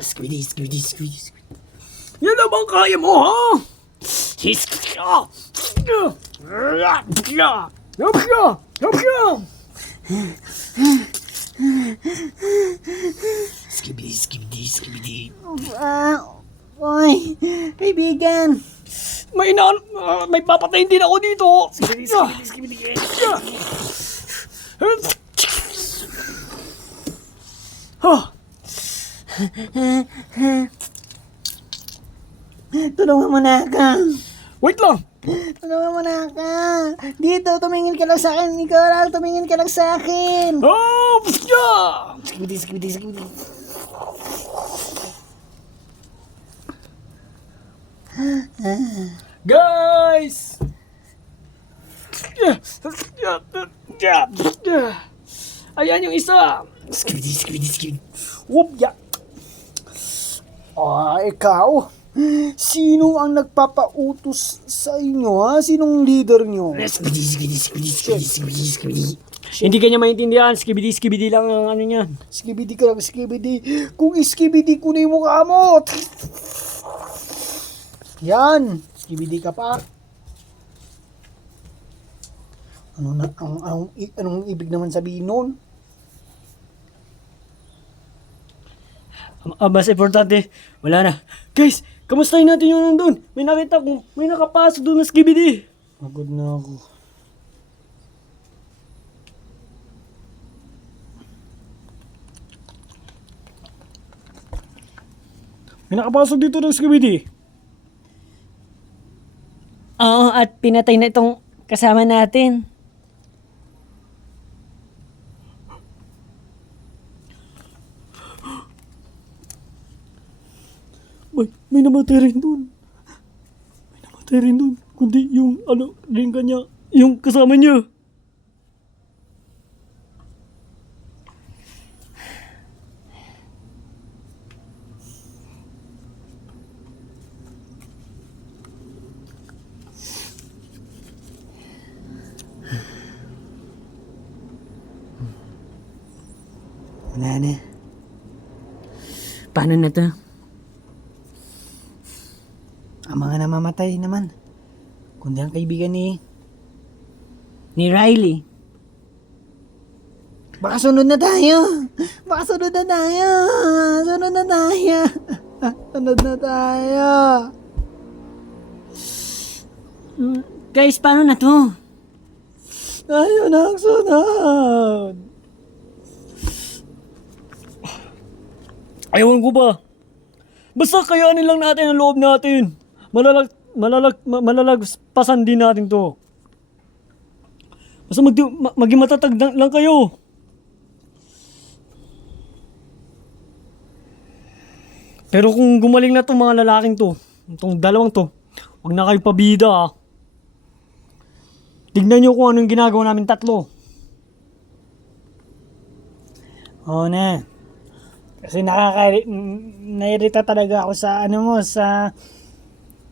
Squiddy. Yan na bang kaya mo, ha? Skibidi. Oy, kaibigan. May papatayin din ako dito. Skibidi. Tulungan mo na ako. Wait lang. Tulungan mo na ako. Dito, tumingin ka lang sa akin. Ikaw lang, tumingin ka lang sa akin. Skibidi. Guys! Ayan yung isa. Skibidi. Whoop, ya. Ikaw? Sino ang nagpapautos sa inyo, ha? Sinong leader nyo? Skibidi. Hindi kanya maintindihan. Skibidi lang ang ano niyan. Skibidi ka lang, skibidi. Kung iskibidi ko na yung mukha mo. Yan. Skibidi ka pa. Anong ibig naman sabihin nun? Mas importante, wala na. Guys, kamustahin natin yung nandun. May nakita ko, may nakapasok doon na skibidi. Pagod na ako. May nakapasok dito ng skibidi. Oo, at pinatay na itong kasama natin. May namatay rin doon. Kundi yung rin kanya, yung kasama niya. Wala na. Paano na to? Ang mga namamatay naman. Kundi ang kaibigan ni Riley. Baka sunod na tayo. Sunod na tayo. Guys, paano na to? Tayo na ang sunod. Ewan ko ba? Basta kayanin lang natin ang loob natin. Malalagpasan din natin to. Basta maging matatag lang kayo. Pero kung gumaling na tong mga lalaking to, itong dalawang to, huwag na kayo pabida, ah. Tignan nyo kung anong ginagawa namin tatlo. Oo na. Kasi nairita talaga ako sa sa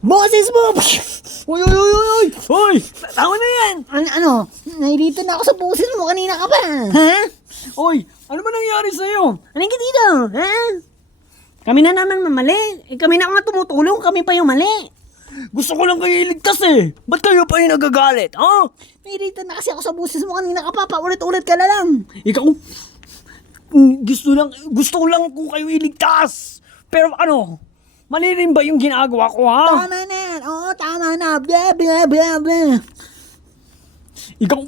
boses mo! Uy! Tama na yan! Nairita na ako sa boses mo, kanina ka pa! Ha? Oy! Ano ba nangyari sa'yo? Anong ka dito? Ha? Kami na naman mamali. Kami na nga tumutulong, kami pa yung mali. Gusto ko lang kayo iligtas eh. Ba't kayo pa yung nagagalit? Ha? Nairita na kasi ako sa boses mo, kanina ka pa, paulit-ulit ka na lang. Ikaw, gusto ko lang kung kayo iligtas. Pero mali rin ba yung ginagawa ko, ha? Tama na yan. Oo, tama na. Blah, blah, blah, blah. Ikaw,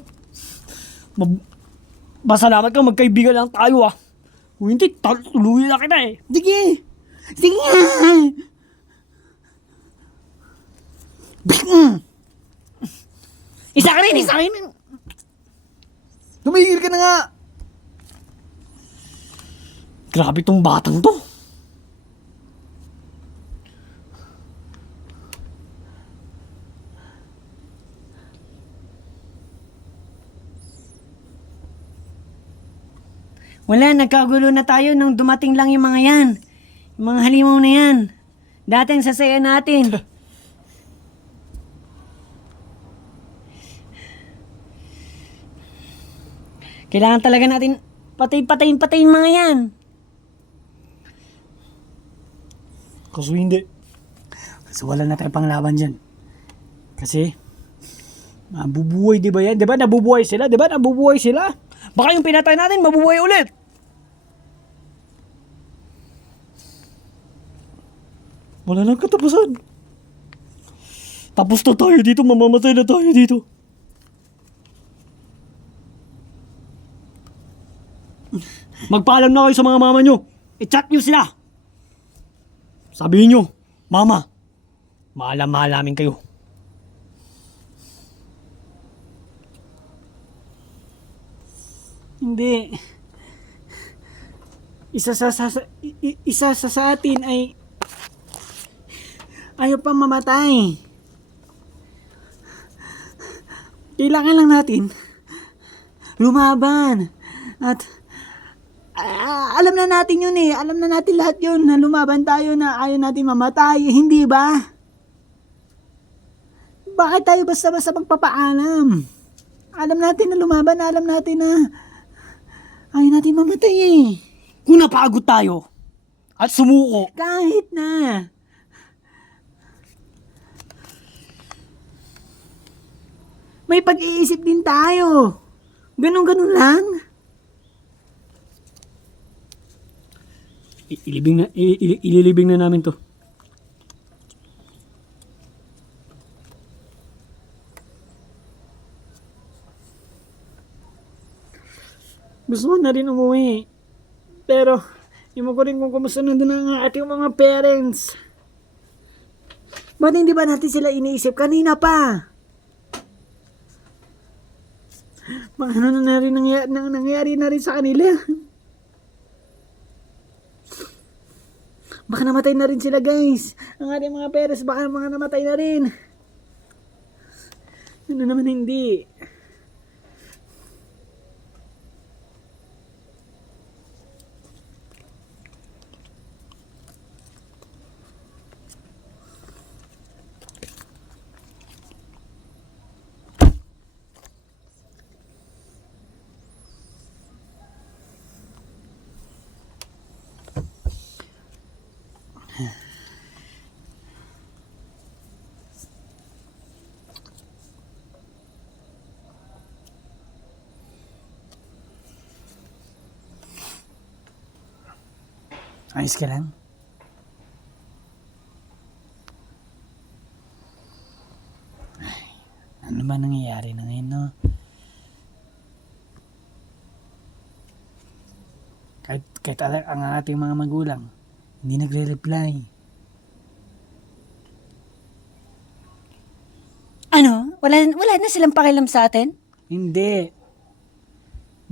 masalamat ka, magkaibigan lang tayo, ha? Kung hindi, tuluyan na kita eh. Sige. Isa ka rin. Tumigil ka na nga. Grabe tong batang to. Wala, nagkagulo na tayo nung dumating lang yung mga yan. Yung mga halimaw na yan. Dati ang sasaya natin. Kailangan talaga natin patayin mga yan. Kaso hindi. Kasi wala na tayong panglaban dyan. Kasi, mabubuhay di ba yan? Di ba nabubuhay sila? Di ba nabubuhay sila? Baka yung pinatay natin, mabubuhay ulit. Wala nang katapusan. Tapos na tayo dito, mamamatay na tayo dito. Magpaalam na kayo sa mga mama nyo. I-chat nyo sila. Sabihin nyo, Mama, mahal namin kayo. Hindi. Isa sa atin ay ayaw pa mamatay. Kailangan lang natin lumaban. At alam na natin yun eh. Alam na natin lahat yun na lumaban tayo na ayaw natin mamatay. Hindi ba? Bakit tayo basta-basta magpapaalam? Alam natin na lumaban. Alam natin na ayaw natin mamatay eh. Kung napagod tayo at sumuko, Kahit na. May pag-iisip din tayo. Ganun-ganun lang. ililibing na namin to. Gusto ko na rin umuwi. Pero, hindi ko rin kung kumusta nandun ang ating mga parents. Ba't hindi ba natin sila iniisip kanina pa? Mga ano na rin nangyari na rin sa kanila. Baka namatay na rin sila guys. Ang ating mga parents baka mga namatay na rin. Ano naman hindi. Ayos ka lang? Ay, ano ba nangyayari na ngayon, no? Kahit ang ating mga magulang, hindi nagre-reply. Ano? Wala na silang pakialam sa atin? Hindi.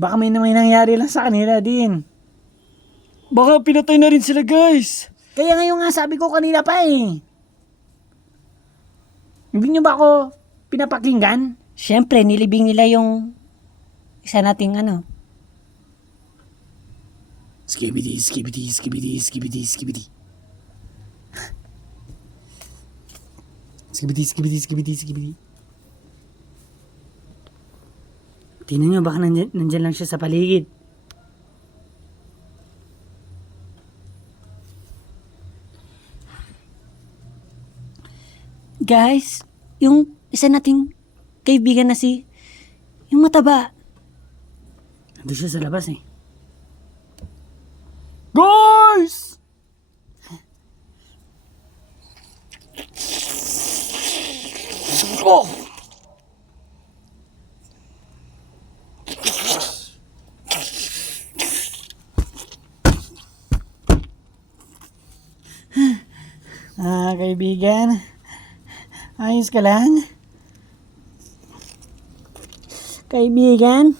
Baka may nangyari lang sa kanila din. Baka pinatay na rin sila, guys. Kaya ngayon nga sabi ko kanina pa eh. Hindi nyo ba ako pinapakinggan? Siyempre, nilibing nila yung isa nating ano. Skibidi, skibidi, skibidi, skibidi, skibidi. Skibidi, skibidi, skibidi, skibidi. Tingnan nyo, baka nandyan lang siya sa paligid. Guys, yung isa nating kaibigan na yung mataba. Nandun siya sa labas eh. Guys! Oh! Kaibigan. Ayos ka lang? Kaibigan?